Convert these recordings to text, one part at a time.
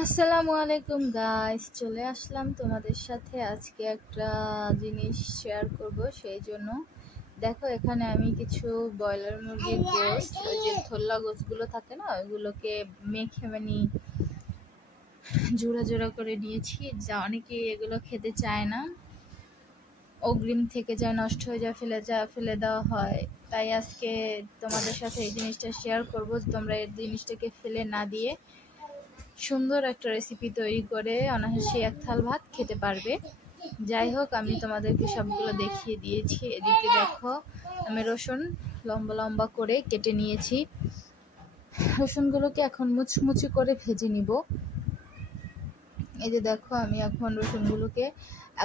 আসসালামু আলাইকুম গাইস, চলে আসলাম তোমাদের সাথে আজকে একটা জিনিস শেয়ার করব। সেই জন্য দেখো, এখানে আমি কিছু ব্রয়লার মুরগির গোশত, ওই যে থোল্লা গোশতগুলো থাকে না, ওইগুলোকে মেখে জোড়া জোড়া করে নিয়েছি। যা অনেকে এগুলো খেতে চায় না, অগ্রিম থেকে যায়, নষ্ট হয়ে যায়, ফেলে দেওয়া হয়। তাই আজকে তোমাদের সাথে এই জিনিসটা শেয়ার করব, তোমরা এই জিনিসটাকে ফেলে না দিয়ে সুন্দর একটা রেসিপি তৈরি করে অনায়াসে এক থাল ভাত খেতে পারবে। যাই হোক, আমি তোমাদেরকে সবগুলো দেখিয়ে দিয়েছি। এদিকে দেখো, আমি রসুন লম্বা লম্বা করে কেটে নিয়েছি। রসুনগুলোকে এখন মুচমুচি করে ভেজে নিব। এই যে দেখো, আমি এখন রসুনগুলোকে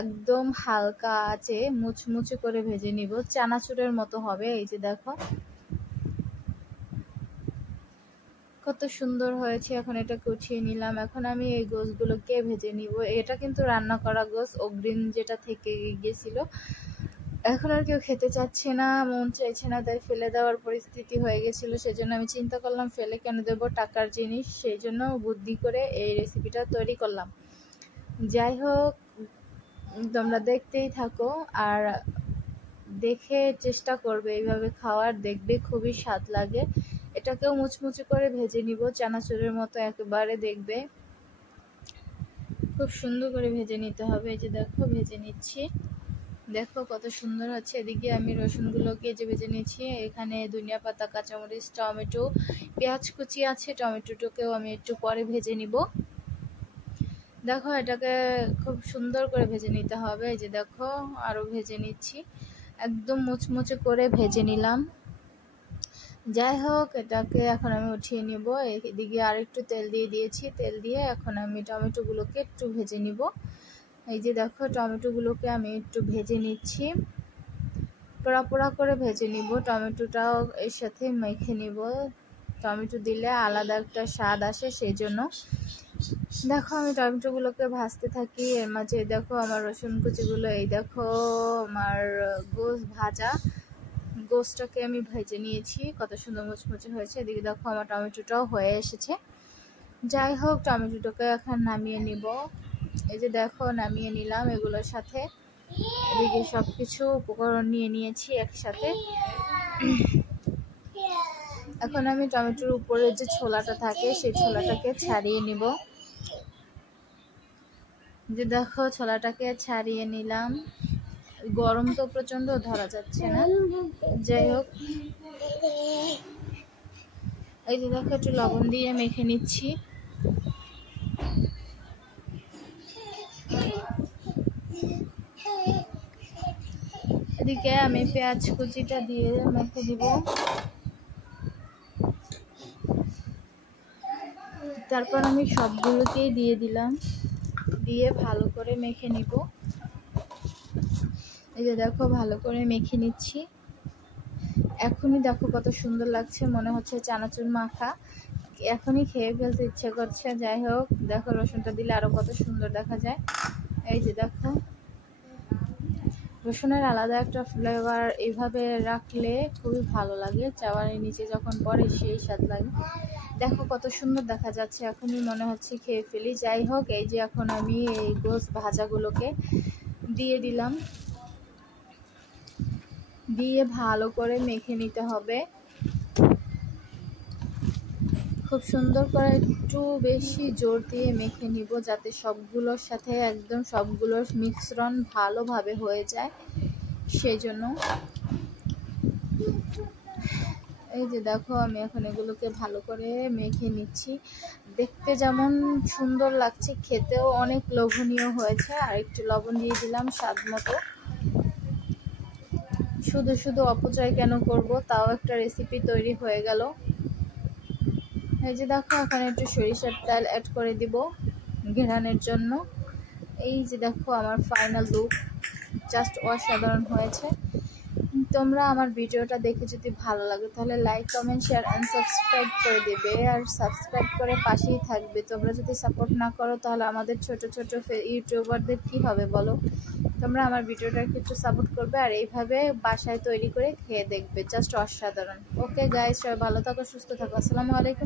একদম হালকা আঁচে মুচমুচি করে ভেজে নিব, চানাচুরের মতো হবে। এই যে দেখো কত সুন্দর হয়েছে। এখন এটাকে উঠিয়ে নিলাম। এখন আমি এই গোশগুলোকে ভেজে নিব। এটা কিন্তু রান্না করা গোশ, অগ্রিম যেটা থেকে গেছিল। এখন আর কেউ খেতে চাচ্ছে না, মন চাইছে না, তাই ফেলে দেওয়ার পরিস্থিতি হয়ে গেছিল। সেজন্য আমি চিন্তা করলাম ফেলে কেন দেবো, টাকার জিনিস। সেই জন্য বুদ্ধি করে এই রেসিপিটা তৈরি করলাম। যাই হোক, তোমরা দেখতেই থাকো আর দেখে চেষ্টা করবে এইভাবে খাওয়ার, দেখবে খুবই স্বাদ লাগে। এটাকেও মুচমুচি করে ভেজে নিব, চানাচুরের মতো একেবারে, দেখবে খুব সুন্দর করে ভেজে নিতে হবে। এই যে দেখো, ভেজে নিচ্ছি, দেখো কত সুন্দর হচ্ছে। এদিকে আমি রসুনগুলোকে যে ভেজে নিচ্ছি, এখানে ধনিয়া পাতা, কাঁচামরিচ, টমেটো, পেঁয়াজ কুচি আছে। টমেটোটাকেও আমি একটু পরে ভেজে নিব। দেখো, এটাকে খুব সুন্দর করে ভেজে নিতে হবে। এই যে দেখো, আরো ভেজে নিচ্ছি, একদম মুচমুচে করে ভেজে নিলাম। যাই হোক, এটাকে এখন আমি উঠিয়ে নিব। এদিকে আর একটু তেল দিয়ে দিয়েছি। তেল দিয়ে এখন আমি টমেটোগুলোকে একটু ভেজে নিব। এই যে দেখো, টমেটোগুলোকে আমি একটু ভেজে নিচ্ছি, পোড়া পোড়া করে ভেজে নিব। টমেটোটাও এর সাথে মেখে নিব। টমেটো দিলে আলাদা একটা স্বাদ আসে, সেই জন্য দেখো আমি টমেটোগুলোকে ভাজতে থাকি। এর মাঝে দেখো আমার রসুন কুচিগুলো, এই দেখো আমার গোশটাকে আমি ভেজে নিয়েছি, কত সুন্দর মুচমুচে হয়েছে। এদিকে দেখো আমার টমেটোটাও হয়ে এসেছে। যাই হোক, টমেটোটাকে এখন নামিয়ে নিব। এই যে দেখো, নামিয়ে নিলাম এগুলোর সাথে। এদিকে সবকিছু উপকরণ নিয়ে নিয়েছি একসাথে। এখন আমি টমেটোর উপরে যে ছোলাটা থাকে, সেই ছোলাটাকে ছাড়িয়ে নিব। যে দেখো, ছোলাটাকে ছাড়িয়ে নিলাম। গরম তো প্রচন্ড, ধরা যাচ্ছে না। যাই হোক, এই যে দেখো, একটু লবণ দিয়ে মেখে নিচ্ছি। এদিকে আমি পেঁয়াজ কুচিটা দিয়ে মেখে দিব। তারপর আমি সবগুলোকেই দিয়ে দিলাম, দিয়ে ভালো করে মেখে নিব। এই যে দেখো, ভালো করে মেখে নিচ্ছি। এখনই দেখো কত সুন্দর লাগছে, মনে হচ্ছে চানাচুর মাখা। এখনই খেয়ে ফেলতে ইচ্ছে করছে। যাই হোক, দেখো রসুনটা দিলে আরো কত সুন্দর দেখা যায়। এই যে দেখো, রসুনের আলাদা একটা ফ্লেভার, এইভাবে রাখলে খুবই ভালো লাগে। চাওয়ারের নিচে যখন পড়ে সেই স্বাদ লাগে। দেখো কত সুন্দর দেখা যাচ্ছে, এখনই মনে হচ্ছে খেয়ে ফেলি। যাই হোক, এই যে এখন আমি এই গোশত ভাজাগুলোকে দিয়ে দিলাম, দিয়ে ভালো করে মেখে নিতে হবে। খুব সুন্দর করে একটু বেশি জোর দিয়ে মেখে নিব, যাতে সবগুলোর সাথে একদম সবগুলোর মিশ্রণ ভালোভাবে হয়ে যায়। সেই জন্য এই যে দেখো, আমি এখন এগুলোকে ভালো করে মেখে নিচ্ছি। দেখতে যেমন সুন্দর লাগছে, খেতেও অনেক লোভনীয় হয়েছে। আর একটু লবণ দিয়ে দিলাম স্বাদ মতো। শুধু শুধু অপচয় কেন করব, তাও একটা রেসিপি তৈরি হয়ে গেল। এই যে দেখো, এখন একটু সরিষার তেল অ্যাড করে দিব ঘেরানোর জন্য। এই যে দেখো, আমার ফাইনাল লুক জাস্ট অসাধারণ হয়েছে। তোমরা আমার ভিডিওটা দেখে যদি ভালো লাগে, তাহলে like, comment, share and subscribe করে দেবে। আর সাবস্ক্রাইব করে পাশেই থাকবে। তোমরা যদি সাপোর্ট না করো, তাহলে আমাদের ছোট ছোট ইউটিউবারদের কি হবে বলো। তোমরা আমার ভিডিওটাকে একটু সাপোর্ট করবে আর এইভাবে বাসায় তৈরি করে খেয়ে দেখবে, জাস্ট অসাধারণ। ওকে গাইস, সবাই ভালো থাকো, সুস্থ থাকো। আসসালামু আলাইকুম।